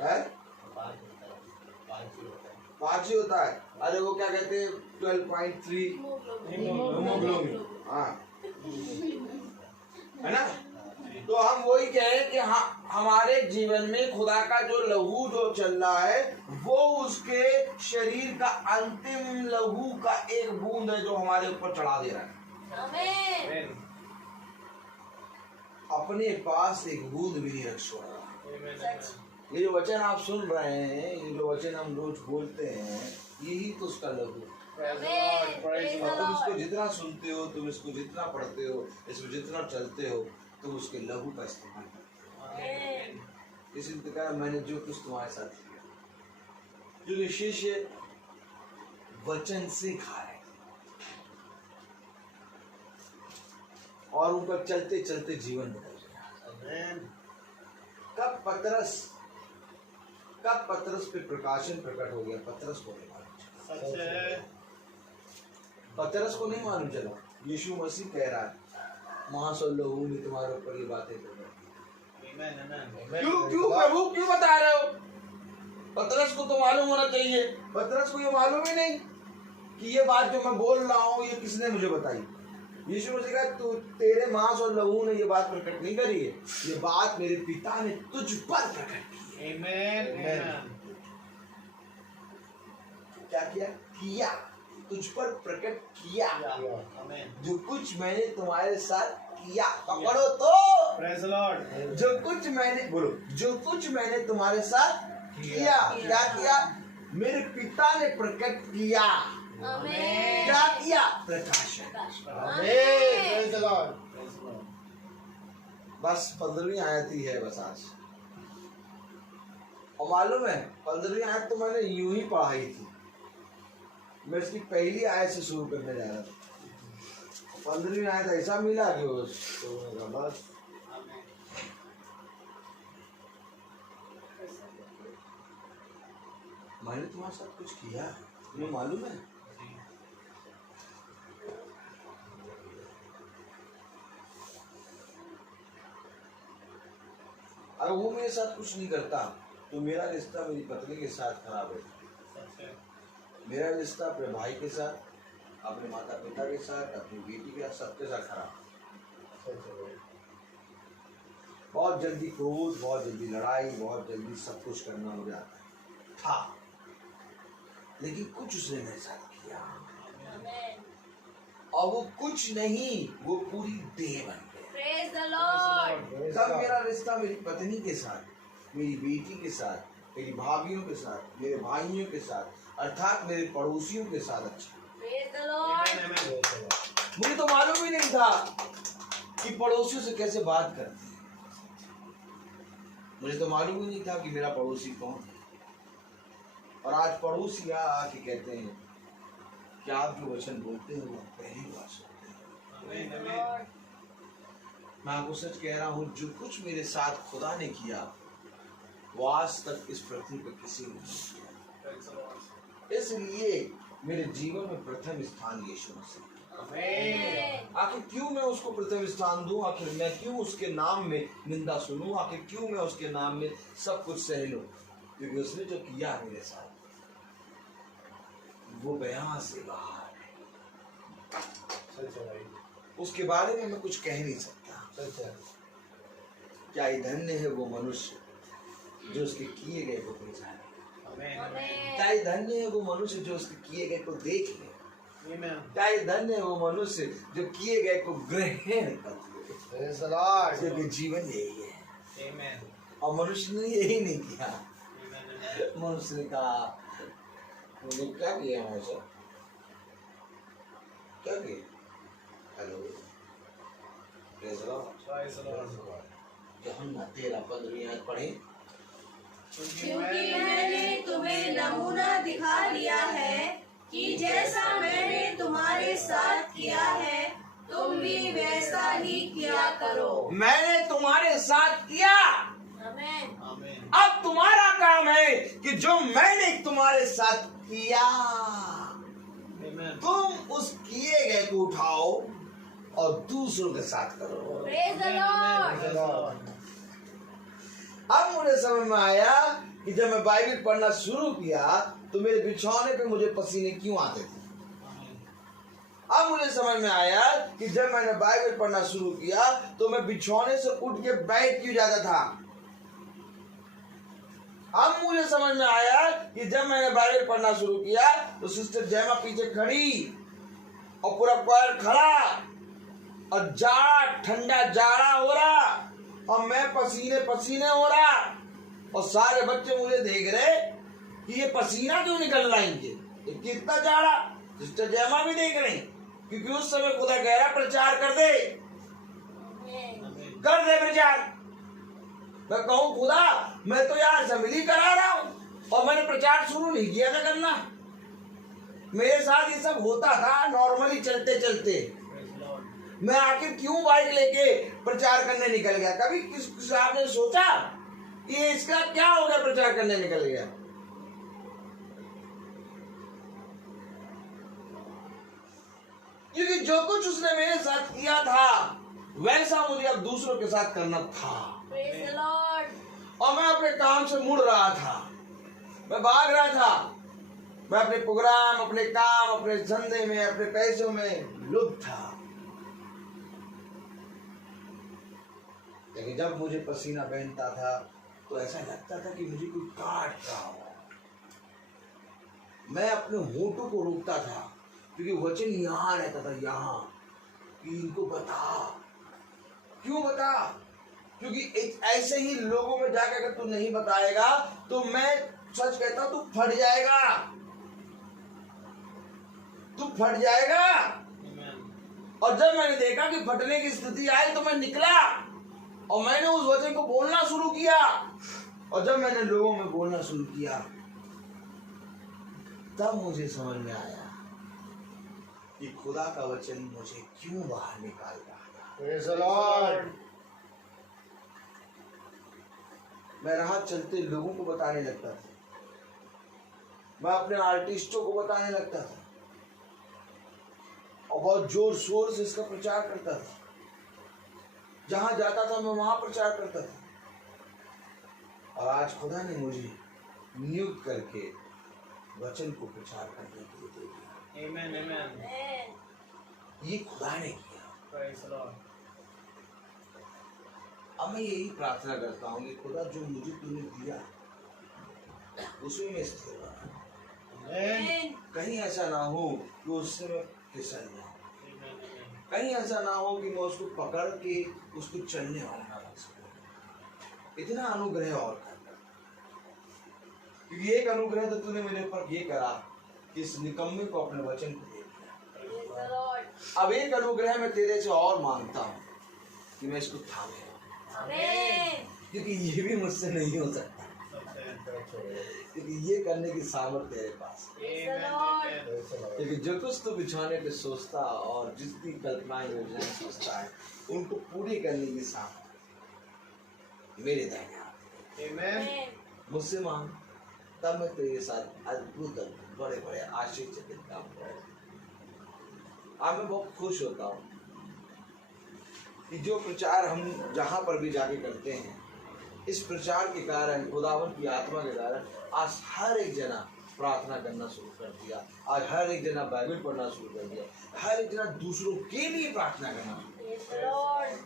है 5 ही होता है। अरे वो क्या कहते हैं 12.3 हीमोग्लोबिन, हाँ है ना। तो हम वही कहें कि हाँ, हमारे जीवन में खुदा का जो लहू जो चल रहा है वो उसके शरीर का अंतिम लहू का एक बूंद है जो हमारे ऊपर चढ़ा दे रहा है। Amen. अपने पास एक बूंद भी नहीं रख छोड़ा। ये जो वचन आप सुन रहे हैं, ये जो वचन हम रोज बोलते हैं, यही तो उसका लहू है। Amen. Praise the और तुम इसको Lord. जितना सुनते हो, तुम इसको जितना पढ़ते हो, इसमें जितना चलते हो, तुम उसके लहू का इस्तेमाल करते हो। Amen. इस इंतजार मैंने जो कुछ तुम्हारे साथ किया, जो विशेष वचन से खा रहे और ऊपर चलते चलते जीवन बदल गया। कब पतरस पे प्रकाशन प्रकट हो गया, पतरस को नहीं मालूम चला। सच है। पतरस को नहीं मालूम चला। यीशु मसीह कह रहा है, महासौ लहू ने तुम्हारे ऊपर ये बातें कर रही। क्यों प्रभु क्यों बता रहे हो? पतरस को तो मालूम होना चाहिए। पतरस को ये मालूम ही नहीं कि ये बात जो मैं बोल रहा हूँ ये किसने मुझे बताई। यीशु मसीह कहा, तू तेरे मांस और लहू ने ये बात प्रकट नहीं करी है, ये बात मेरे पिता ने तुझ पर प्रकट की। आमीन। क्या किया? तुझ पर प्रकट किया। जो कुछ मैंने तुम्हारे साथ किया, पकड़ो तो। Praise the Lord. जो कुछ मैंने तुम्हारे साथ किया, क्या किया? मेरे पिता ने प्रकट किया। Amen. क्या किया? प्रकाशन। Praise the Lord. बस 15वीं आयत ही है बस आज। और मालूम है 15वीं आयत तो मैंने यूं ही पढ़ाई थी, मैं इसकी पहली आयत से शुरू करने जा रहा था। 15वीं आयत ऐसा मिला कि बस मैंने तुम्हारे साथ कुछ किया, तुम्हें मालूम है? अगर वो मेरे साथ कुछ नहीं करता तो मेरा रिश्ता मेरी पत्नी के साथ खराब है, मेरा रिश्ता अपने भाई के साथ, अपने माता पिता के साथ, अपनी बेटी के साथ, सबके साथ खराब। बहुत जल्दी क्रोध, बहुत जल्दी लड़ाई, बहुत जल्दी सब कुछ करना हो जाता था, लेकिन कुछ उसने मेरे साथ किया। Amen. और वो कुछ नहीं, वो पूरी देह बन गया। Praise the Lord. तब मेरा रिश्ता मेरी पत्नी के साथ, मेरी बेटी के साथ, मेरी भाभियों के साथ, मेरे भाइयों के साथ, अर्थात मेरे पड़ोसियों के साथ अच्छा। Praise the Lord. मुझे तो मालूम ही नहीं था कि पड़ोसियों से कैसे बात करते हैं। मुझे तो मालूम ही नहीं था कि मेरा पड़ोसी कौन है। और आज पड़ोसी आके कहते हैं कि आपके वचन बोलते हैं वो पहली बार सुनते हैं। आमीन आमीन। मैं आपको सच कह रहा हूँ, जो कुछ मेरे साथ खुदा ने किया वो आज तक इस पृथ्वी पर किसी ने नहीं किया। इसलिए मेरे जीवन में प्रथम स्थान यीशु मसीह। आखिर क्यों मैं उसको प्रथम स्थान दूं? आखिर मैं क्यों उसके नाम में निंदा सुनूं? आखिर क्यों मैं उसके नाम में सब कुछ सह लूं? क्योंकि उसने जो किया मेरे साथ वो बयां से बाहर है। उसके बारे में मैं कुछ कह नहीं सकता। क्या ही धन्य है वो मनुष्य जो उसके किए गए को पहचाने। क्या ही धन्य है वो मनुष्य जो उसके किए गए को देख ले। क्या ही धन्य है वो मनुष्य जो किए गए को ग्रहण कर ले। क्योंकि जीवन यही है और मनुष्य ने यही नहीं किया। मनुष्य ने कहा मुझे क्या किया मनुष्य, क्या किया? हेलो यूहन्ना 13:15 पढ़े। क्योंकि मैंने तुम्हें नमूना दिखा दिया है कि जैसा मैंने तुम्हारे साथ किया है तुम भी वैसा ही किया करो। मैंने तुम्हारे साथ किया, आमीन। अब तुम्हारा काम है कि जो मैंने तुम्हारे साथ किया तुम उस किए गए को उठाओ और दूसरों के साथ करो। Praise the Lord. अब मुझे समझ में आया कि जब मैं बाइबल पढ़ना शुरू किया तो मेरे बिछौने पे मुझे पसीने क्यों आते थे। अब मुझे समझ में आया कि जब मैंने बाइबल पढ़ना शुरू किया तो मैं बिछौने से उठ के बैठ क्यों जाता था। अब मुझे समझ में आया कि जब मैंने बाइबल पढ़ना शुरू किया तो सिस्टर जयमा पीछे खड़ी और पूरा पैर खड़ा और ठंडा जाड़ा हो रहा और मैं पसीने पसीने हो रहा और सारे बच्चे मुझे देख रहे कि ये पसीना क्यों निकल रहा है इनके, ये कितना जाड़ा। सिस्टर जयमा भी देख रही क्योंकि उस समय खुदा कह रहा प्रचार कर दे प्रचार। मैं कहूँ खुदा मैं तो यहाँ असेंबली करा रहा हूँ और मैंने प्रचार शुरू नहीं किया था करना। मेरे साथ ये सब होता था नॉर्मली चलते चलते। मैं आखिर क्यों बाइक लेके प्रचार करने निकल गया? कभी किस आपने सोचा कि इसका क्या हो गया प्रचार करने निकल गया? क्योंकि जो कुछ उसने मेरे साथ किया था वैसा मुझे अब दूसरों के साथ करना था। Praise the Lord. और मैं अपने काम से मुड़ रहा था, मैं भाग रहा था, मैं अपने प्रोग्राम, अपने काम, अपने धंधे में, अपने पैसों में लुप्त था। लेकिन जब मुझे पसीना बहता था तो ऐसा लगता था कि मुझे कोई काट रहा हो। मैं अपने होठों को रोकता था क्योंकि वचन यहाँ रहता था, यहाँ कि इनको बता। क्यों बता? क्योंकि ऐसे ही लोगों में जाकर अगर तू नहीं बताएगा तो मैं सच कहता हूं तू फट जाएगा, तू फट जाएगा। और जब मैंने देखा कि फटने की स्थिति आई तो मैं निकला और मैंने उस वचन को बोलना शुरू किया। और जब मैंने लोगों में बोलना शुरू किया तब मुझे समझ में आया कि खुदा का वचन मुझे क्यों बाहर निकाल रहा था। Praise the Lord. मैं राह चलते लोगों को बताने लगता था, मैं अपने आर्टिस्टों को बताने लगता था और बहुत जोर शोर से इसका प्रचार करता था। जहां जाता था मैं वहां प्रचार करता था। और आज खुदा ने मुझे नियुक्त करके वचन को प्रचार करने के लिए दे दिया। आमीन आमीन। ये खुदा ने किया। Praise the Lord. अब मैं यही प्रार्थना करता हूँ कि खुदा जो मुझे तूने दिया उसमें मैं स्थिर रहा। आमीन। कहीं ऐसा ना हो कि उससे मैं फिसल जाऊं, कहीं ऐसा ना हो कि मैं उसको पकड़ के उसको चलने वाला ना बन सकूं। इतना अनुग्रह और करना, क्योंकि एक अनुग्रह तो तूने मेरे ऊपर ये करा कि इस निकम्मे को अपने वचन को दे दिया। Praise the Lord. अब एक अनुग्रह मैं तेरे से और मांगता हूँ कि मैं इसको थामे, आमीन। क्योंकि ये भी मुझसे नहीं हो सकता। क्योंकि ये करने की सामर्थ्य तेरे पास है। क्योंकि जो कुछ तू बिछाने पे सोचता और जितनी कल्पनाएं योजनाएं सोचता है उनको पूरी करने की सामर्थ्य मेरे दाहिने हाथ आमीन। मुझसे मांग, तब मैं तेरे साथ अद्भुत बड़े बड़े आश्चर्यचकित काम करूंगा। आज मैं बहुत खुश होता हूँ कि जो प्रचार हम जहाँ पर भी जाके करते हैं, इस प्रचार के कारण, खुदावन की आत्मा के कारण आज हर एक जना प्रार्थना करना शुरू कर दिया। आज हर एक जना बाइबल पढ़ना शुरू कर दिया। हर एक जना दूसरों के लिए प्रार्थना करना शुरू कर दिया।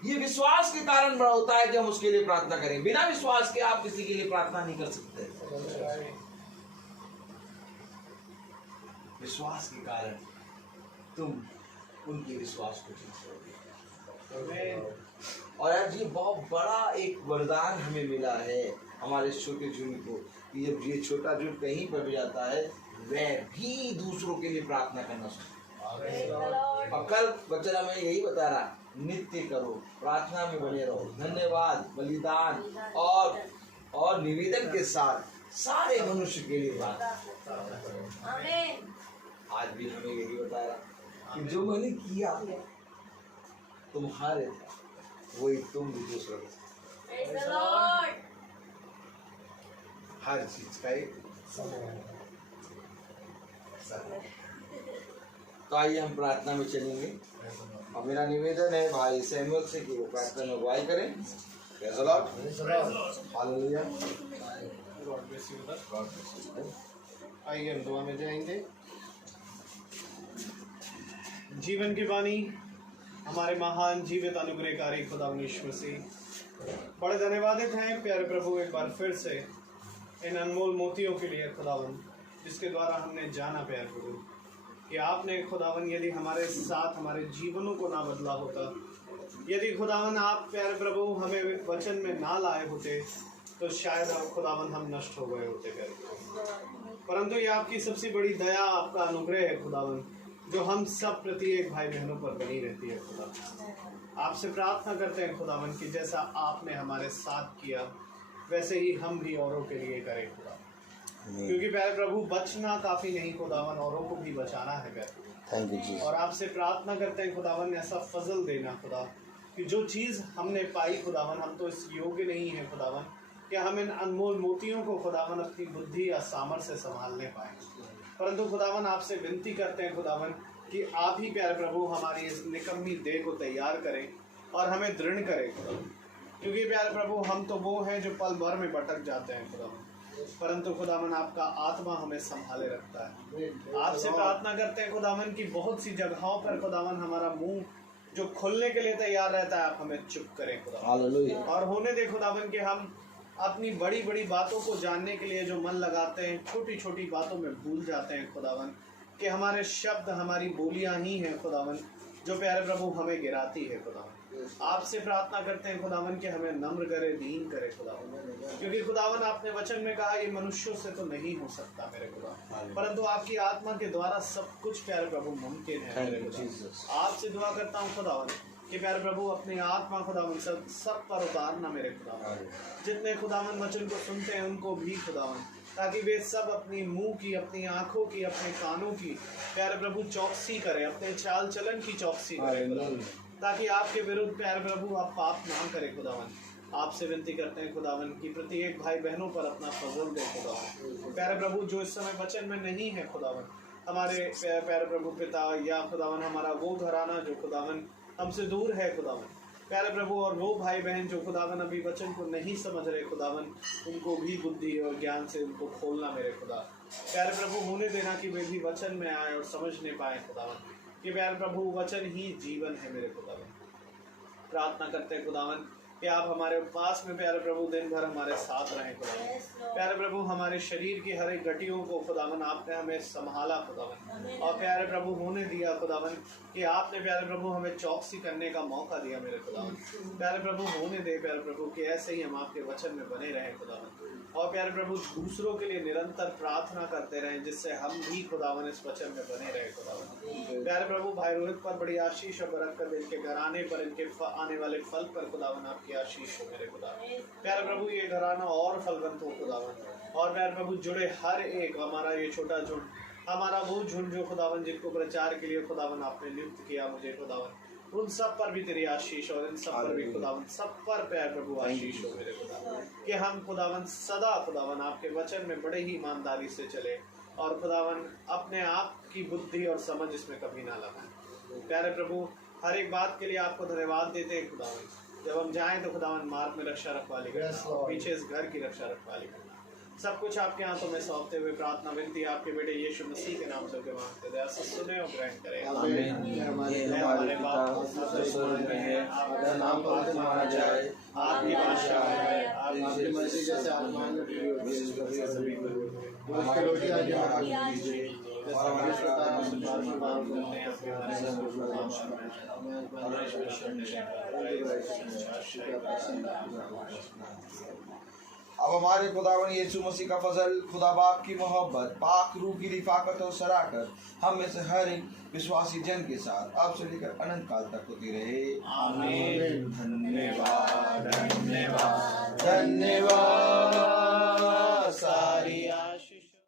ये विश्वास के कारण बड़ा होता है कि हम उसके लिए प्रार्थना करें। बिना विश्वास के आप किसी के लिए प्रार्थना नहीं कर सकते। विश्वास के कारण तुम उनके विश्वास को जीत सकते हो। और आज ये बहुत बड़ा एक वरदान हमें मिला है हमारे छोटे झुंड को, कि जब ये छोटा झुंड कहीं पर भी जाता है वह भी दूसरों के लिए प्रार्थना करना शुरू। और कल बच्चा हमें यही बता रहा, नित्य करो, प्रार्थना में बने रहो, धन्यवाद, बलिदान और निवेदन के साथ सारे मनुष्य के लिए प्रार्थना। आज भी हमें यही बता रहा कि जो मैंने किया तुम्हारे था वही तुम भी दूसरों के साथ। हर चीज का एक तो आइए हम प्रार्थना में चलेंगे। और मेरा निवेदन है भाई सैमुअल से कि वो प्रार्थना में अगुवाई करें। हालेलुया। आइए हम दुआ में जाएंगे। जीवन की वाणी हमारे महान जीवित अनुग्रहकारी खुदावंद ईश्वर से बड़े धन्यवादित हैं प्यारे प्रभु, एक बार फिर से इन अनमोल मोतियों के लिए खुदावंद, जिसके द्वारा हमने जाना प्यारे प्रभु कि आपने खुदावंद यदि हमारे साथ हमारे जीवनों को ना बदला होता, यदि खुदावंद आप प्यारे प्रभु हमें वचन में ना लाए होते तो शायद खुदावंद हम नष्ट हो गए होते प्यारे प्रभु। परंतु ये आपकी सबसे बड़ी दया, आपका अनुग्रह है खुदावंद, जो हम सब प्रति एक भाई बहनों पर बनी रहती है खुदा। आपसे प्रार्थना करते हैं खुदावन कि जैसा आपने हमारे साथ किया वैसे ही हम भी औरों के लिए करें खुदा। क्योंकि प्यारे प्रभु बचना काफ़ी नहीं खुदावन, औरों को भी बचाना है प्यारे। और आपसे प्रार्थना करते हैं खुदावन ऐसा फजल देना खुदा कि जो चीज़ हमने पाई खुदावन, हम तो इस योग्य नहीं है खुदावन कि हम इन अनमोल मोतियों को खुदावन अपनी बुद्धि या सामर्थ्य से संभालने पाएँ। परंतु खुदावन आपसे विनती करते हैं खुदावन कि आप ही प्यारे प्रभु हमारी इस निकम्मी देह को तैयार करें और हमें दृढ़ करें खुदावन। क्योंकि प्यारे प्रभु हम तो वो हैं जो पल भर में भटक जाते हैं खुदावन, परंतु खुदावन आपका आत्मा हमें संभाले रखता है। आपसे प्रार्थना करते हैं खुदावन कि बहुत सी जगहों पर खुदावन हमारा मुंह जो खुलने के लिए तैयार रहता है, आप हमें चुप करें खुदावन। और होने दे खुदावन कि हम अपनी बड़ी बड़ी बातों को जानने के लिए जो मन लगाते हैं, छोटी छोटी बातों में भूल जाते हैं खुदावन कि हमारे शब्द, हमारी बोलियां ही हैं खुदावन जो प्यारे प्रभु हमें गिराती है खुदावन। आपसे प्रार्थना करते हैं खुदावन कि हमें नम्र करे, दीन करे खुदावन। क्योंकि खुदावन आपने वचन में कहा ये मनुष्यों से तो नहीं हो सकता मेरे खुदा, परंतु आपकी आत्मा के द्वारा सब कुछ प्यारे प्रभु मुमकिन है मेरे खुदा। आपसे दुआ करता हूँ खुदावन कि प्यारे प्रभु अपनी आत्मा खुदावन सब पर उतारना मेरे खुदावन। जितने खुदावन वचन को सुनते हैं उनको भी खुदावन, ताकि वे सब अपनी मुंह की, अपनी आंखों की, अपने कानों की प्यारे प्रभु चौकसी करें, अपने चाल चलन की चौकसी करें, ताकि आपके विरुद्ध प्यारे प्रभु आप पाप ना करें खुदावन। आपसे विनती करते हैं खुदावन कि प्रत्येक भाई बहनों पर अपना फजल दे खुदावन। प्यारे प्रभु जो इस समय वचन में नहीं है खुदावन, हमारे प्यारे प्रभु पिता या खुदावन हमारा वो घराना जो खुदावन हमसे दूर है खुदावन, प्यारे प्रभु और वो भाई बहन जो खुदावन अभी वचन को नहीं समझ रहे खुदावन, उनको भी बुद्धि और ज्ञान से उनको खोलना मेरे खुदा। प्यारे प्रभु होने देना कि वे भी वचन में आए और समझने पाए खुदावन कि प्यारे प्रभु वचन ही जीवन है मेरे खुदावन। प्रार्थना करते हैं खुदावन कि आप हमारे उपवास में प्यारे प्रभु दिन भर हमारे साथ रहें खुदावन। प्यारे प्रभु हमारे शरीर की हर एक गठियों को खुदावन आपने हमें संभाला खुदावन, और प्यारे प्रभु होने दिया खुदावन कि आपने प्यारे प्रभु हमें चौकसी करने का मौका दिया मेरे खुदावन। प्यारे प्रभु होने दे प्यारे प्रभु कि ऐसे ही हम आपके वचन में बने रहें खुदावन, और प्यारे प्रभु दूसरों के लिए निरंतर प्रार्थना करते रहें जिससे हम भी खुदावन इस वचन में बने रहें खुदावन। प्यारे प्रभु भाई रोहित पर बड़ी आशीष और बरकत, इनके घराने पर, इनके आने वाले फल पर खुदावन आपकी आपकी आशीष हो मेरे खुदा। प्यारे प्रभु ये घराना और फलवंत हो खुदावन, और प्यारे प्रभु जुड़े हर एक हमारा ये छोटा झुंड, हमारा वो झुंड जो खुदावन जिनको प्रचार के लिए खुदावन आपने नियुक्त किया मुझे खुदावन, उन सब पर भी तेरी आशीष और इन सब पर भी खुदावन, सब पर प्यारे प्रभु आशीष हो मेरे खुदावन, कि हम खुदावन सदा खुदावन आपके वचन में बड़े ही ईमानदारी से चले और खुदावन अपने आप की बुद्धि और समझ इसमें कभी ना लगाएं। प्यारे प्रभु हर एक बात के लिए आपको धन्यवाद देते हैं खुदावन, जब हम जाएं तो खुदावन मार्ग में रक्षा रखवाली करना, पीछे इस घर की रक्षा रखवाली करना, सब कुछ आपके हाथों में सौंपते हुए प्रार्थना विनती आपके बेटे यीशु मसीह के नाम से मांगते दया से सुने और ग्रहण करें। हमारे पिता स्वर्ग में है, आपका नाम पवित्र माना जाए, आपकी भाषा है, आपकी मर्जी जैसे आसमान में पूरी होती है, जैसे सभी को हमारी रोटी आज हमें दीजिए और हमारे अब हमारे खुदावन यीशु मसीह का फजल, खुदा बाप की मोहब्बत, पाक रूह की रिफाकत और शराकत हम में से हर एक विश्वासी जन के साथ अब से लेकर अनंत काल तक होती रहे। आमीन। धन्यवाद धन्यवाद धन्यवाद। सारी